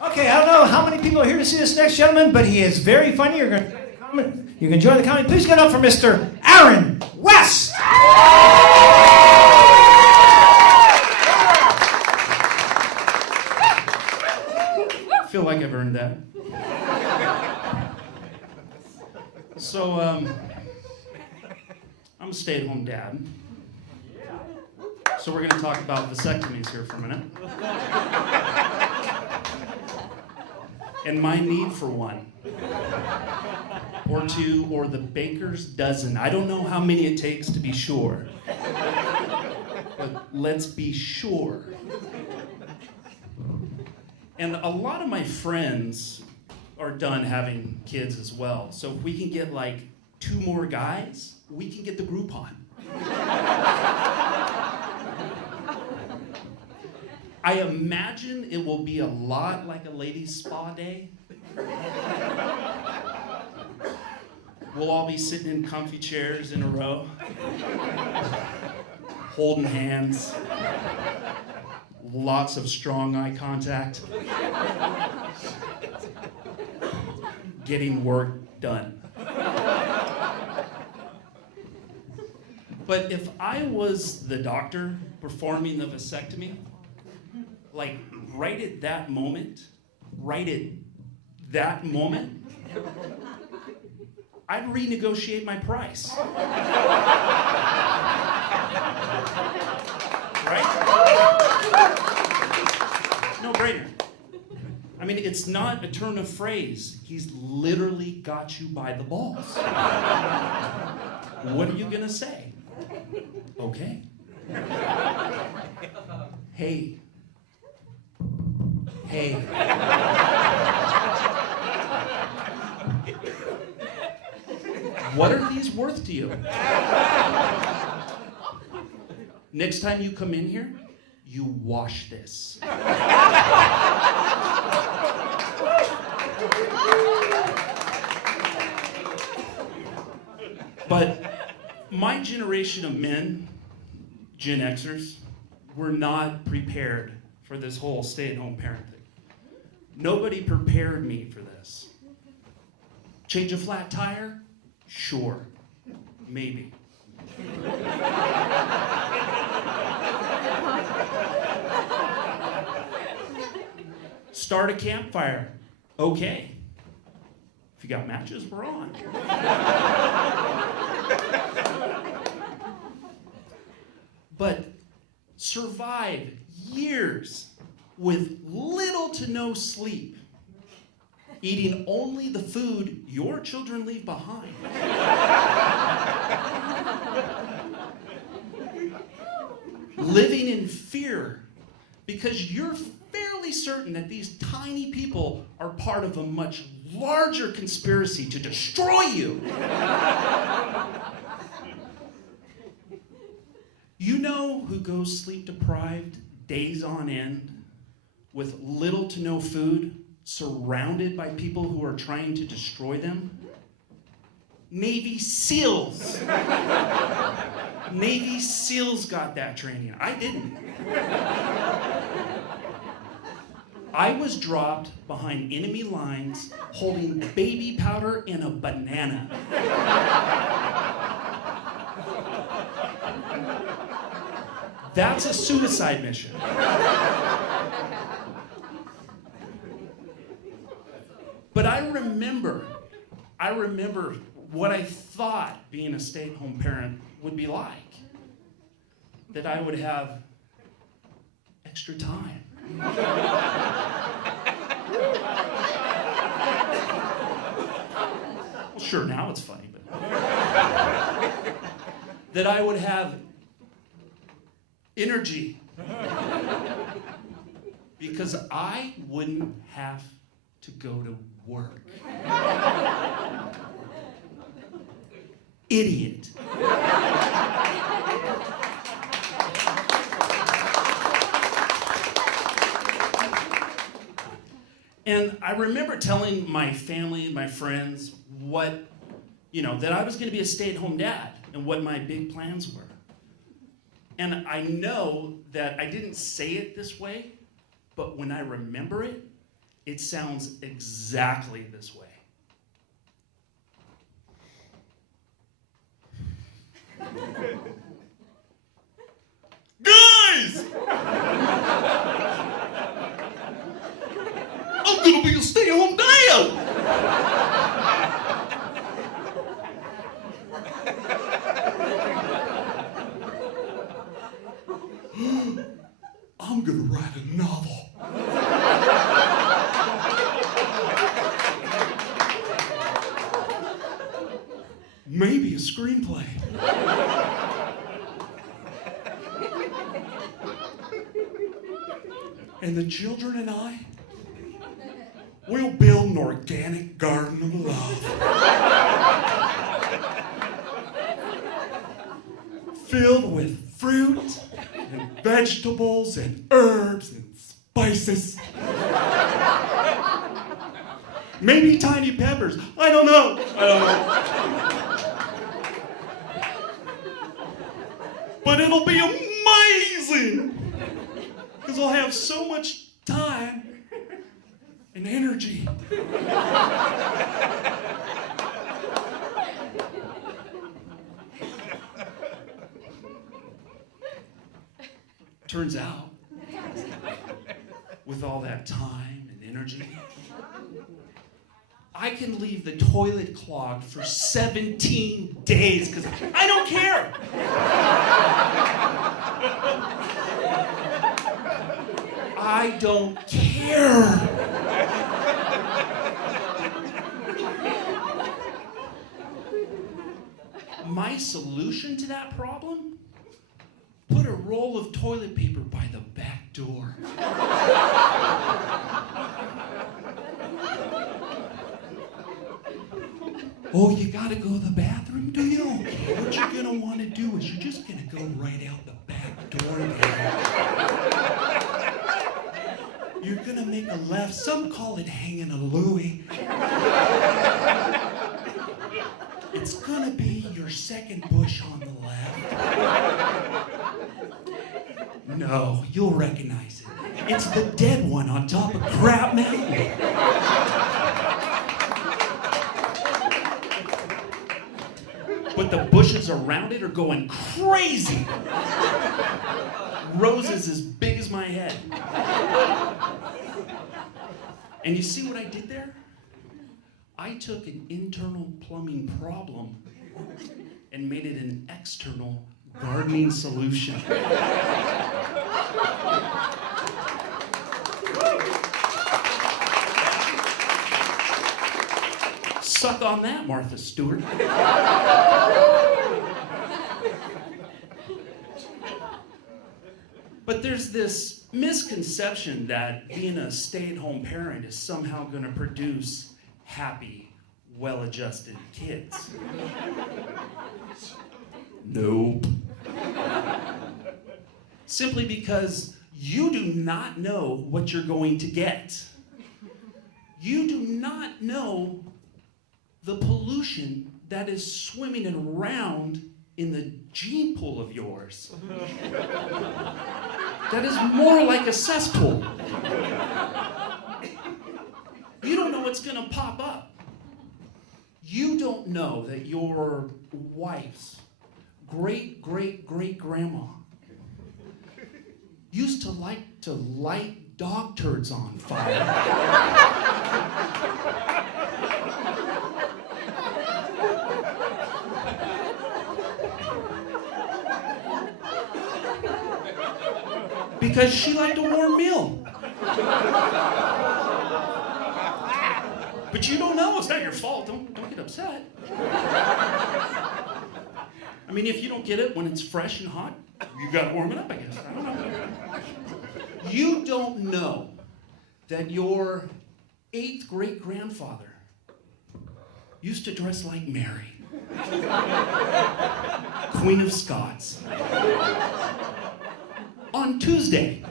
Okay, I don't know how many people are here to see this next gentleman, but he is very funny. You're going to enjoy the comment. You can enjoy the comment. Please get up for Mr. Aaron West. I feel like I've earned that. So, I'm a stay-at-home dad. So we're going to talk about vasectomies here for a minute. And my need for one. Or two, or the baker's dozen. I don't know how many it takes to be sure. But let's be sure. And a lot of my friends are done having kids as well. So if we can get like 2 more guys, we can get the Groupon. I imagine it will be a lot like a ladies' spa day. We'll all be sitting in comfy chairs in a row, holding hands, lots of strong eye contact, getting work done. But if I was the doctor performing the vasectomy, like right at that moment, I'd renegotiate my price. Right? No brainer. I mean, it's not a turn of phrase. He's literally got you by the balls. What are you gonna say? Okay. Hey. What are these worth to you? Next time you come in here, you wash this. But my generation of men, Gen Xers, were not prepared for this whole stay-at-home parent thing. Nobody prepared me for this. Change a flat tire? Sure. Maybe. Start a campfire? Okay. If you got matches, we're on. But survive years with little to no sleep, eating only the food your children leave behind. Living in fear because you're fairly certain that these tiny people are part of a much larger conspiracy to destroy you. You know who goes sleep deprived days on end with little to no food, surrounded by people who are trying to destroy them? Navy SEALs. Navy SEALs got that training. I didn't. I was dropped behind enemy lines holding baby powder and a banana. That's a suicide mission. But I remember what I thought being a stay-at-home parent would be like. That I would have extra time. Well, sure, now it's funny, but that I would have energy because I wouldn't have to go to work. Idiot. And I remember telling my family and my friends that I was going to be a stay-at-home dad and what my big plans were. And I know that I didn't say it this way, but when I remember it, It sounds exactly this way. Guys! I'm gonna be a stay-at-home dad! I'm gonna write a novel. Maybe a screenplay. And the children and I, we'll build an organic garden of love. Filled with fruit and vegetables and herbs and spices. Maybe tiny peppers. I don't know. But it'll be amazing. Because I'll have so much time and energy. Turns out, with all that time and energy, I can leave the toilet clogged for 17 days because I don't care. I don't care. My solution to that problem? Put a roll of toilet paper by the back door. Oh, you gotta go to the bathroom, do you? What you're gonna want to do is you're just gonna go right out the back door there. You're gonna make a left. Some call it hanging a Louie. It's gonna be your second bush on the left. No, you'll recognize it. It's the dead one on top of Crap Mountain. But the bushes around it are going crazy. Roses as big as my head. And you see what I did there? I took an internal plumbing problem and made it an external gardening solution. Suck on that, Martha Stewart. But there's this misconception that being a stay-at-home parent is somehow going to produce happy, well-adjusted kids. Nope. Simply because you do not know what you're going to get. You do not know the pollution that is swimming around in the gene pool of yours. That is more like a cesspool. You don't know what's going to pop up. You don't know that your wife's great-great-great-grandma used to like to light dog turds on fire. Because she liked a warm meal. But you don't know. It's not your fault. Don't get upset. I mean, if you don't get it when it's fresh and hot, you got to warm it up, I guess. I don't know. You don't know that your 8th great-grandfather used to dress like Mary, Queen of Scots, on Tuesday.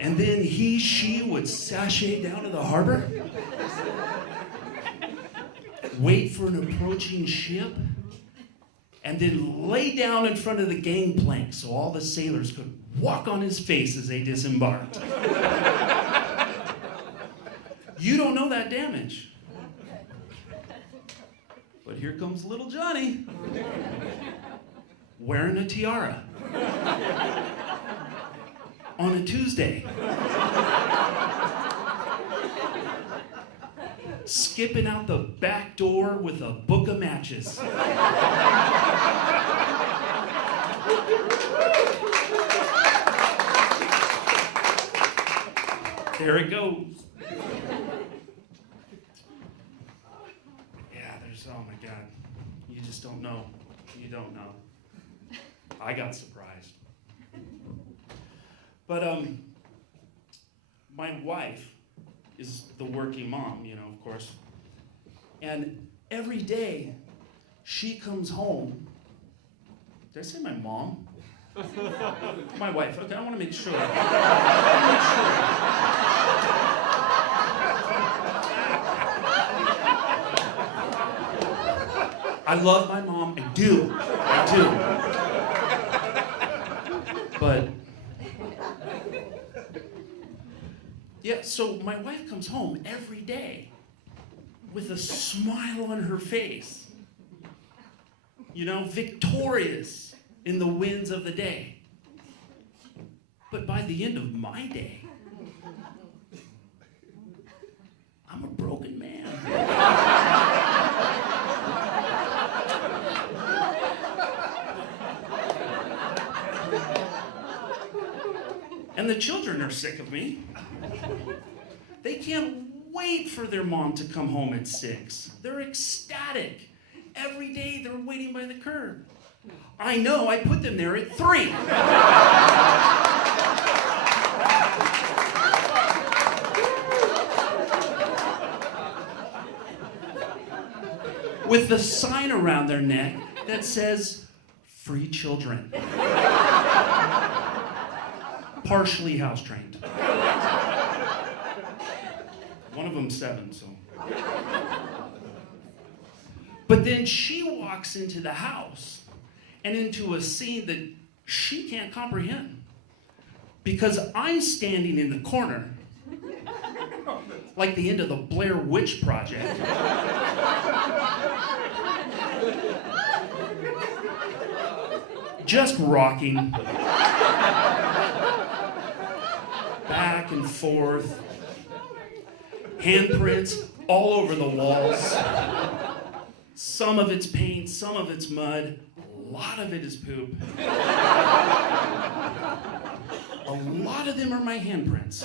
And then she would sashay down to the harbor, wait for an approaching ship, and then lay down in front of the gangplank so all the sailors could walk on his face as they disembarked. You don't know that damage. But here comes little Johnny, wearing a tiara on a Tuesday. Skipping out the back door with a book of matches. There it goes. Oh my God, you just don't know. You don't know. I got surprised. But my wife is the working mom, of course. And every day she comes home. Did I say my mom? My wife. Okay, I want to make sure. I love my mom, I do. But, yeah, so my wife comes home every day with a smile on her face, victorious in the winds of the day. But by the end of my day, I'm a broken man. And the children are sick of me. They can't wait for their mom to come home at 6. They're ecstatic. Every day they're waiting by the curb. I know, I put them there at 3. With the sign around their neck that says, "Free children." Partially house trained. One of them's 7, so. But then she walks into the house and into a scene that she can't comprehend. Because I'm standing in the corner, like the end of the Blair Witch Project. Just rocking. Back and forth. Handprints all over the walls. Some of it's paint, some of it's mud. A lot of it is poop. A lot of them are my handprints.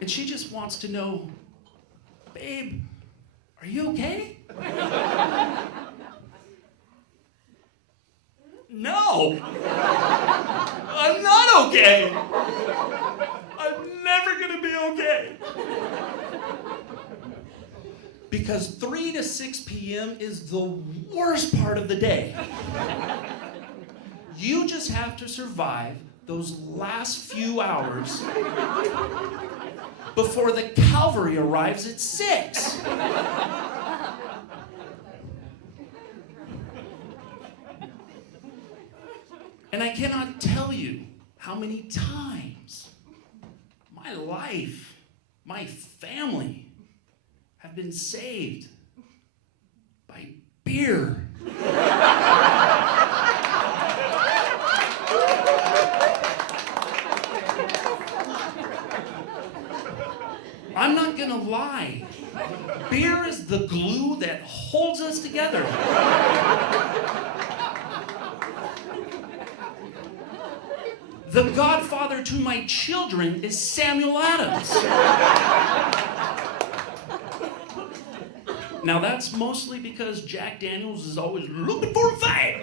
And she just wants to know, "Babe, are you okay?" No! I'm not okay! I'm never gonna be okay! Because 3 to 6 p.m. is the worst part of the day. You just have to survive those last few hours before the cavalry arrives at 6. And I cannot tell you how many times my life, my family have been saved by beer. I'm not gonna lie. Beer is the glue that holds us together. The godfather to my children is Samuel Adams. Now that's mostly because Jack Daniels is always looking for a fight.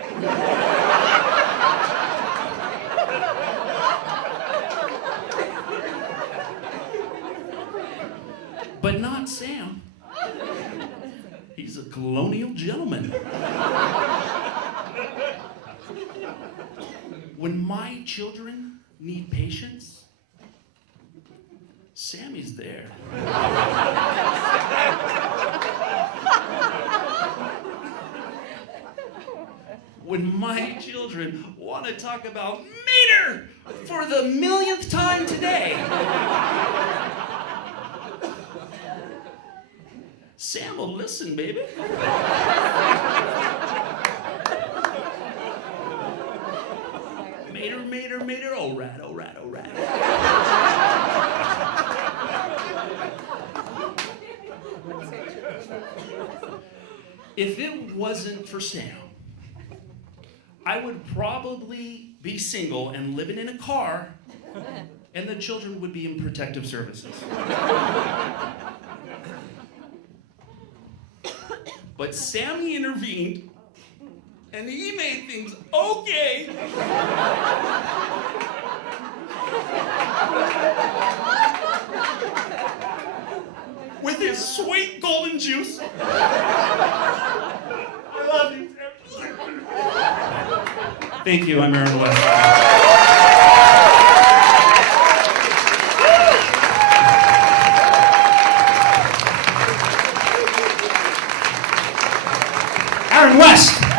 But not Sam. He's a colonial gentleman. When my children need patience, Sammy's there. when my children want to talk about Mater for the millionth time today. Sam will listen, baby. Mater, Mater, Mater, oh rat, oh rat, oh rat. If it wasn't for Sam, I would probably be single and living in a car, and the children would be in protective services. But Sammy intervened, and he made things okay. With his sweet golden juice. I love you, Sam. Thank you, I'm Aaron West. Aaron West.